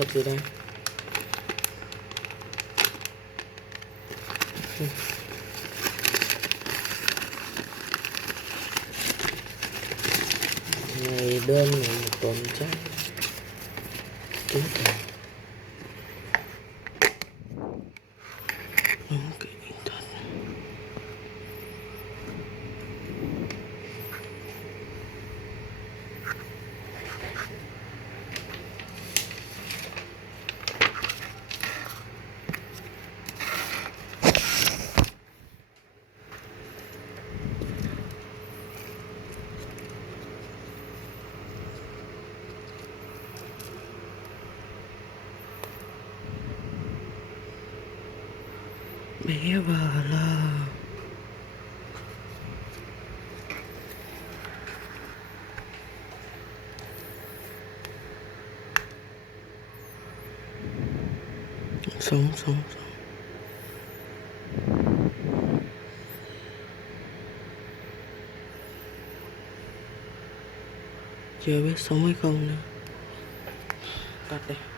bật từ đây. Ngày đơn ngày một tuần chắc tính cả ok thật. Bé vợ là sống chưa biết sống hay không nữa. Tắt đây.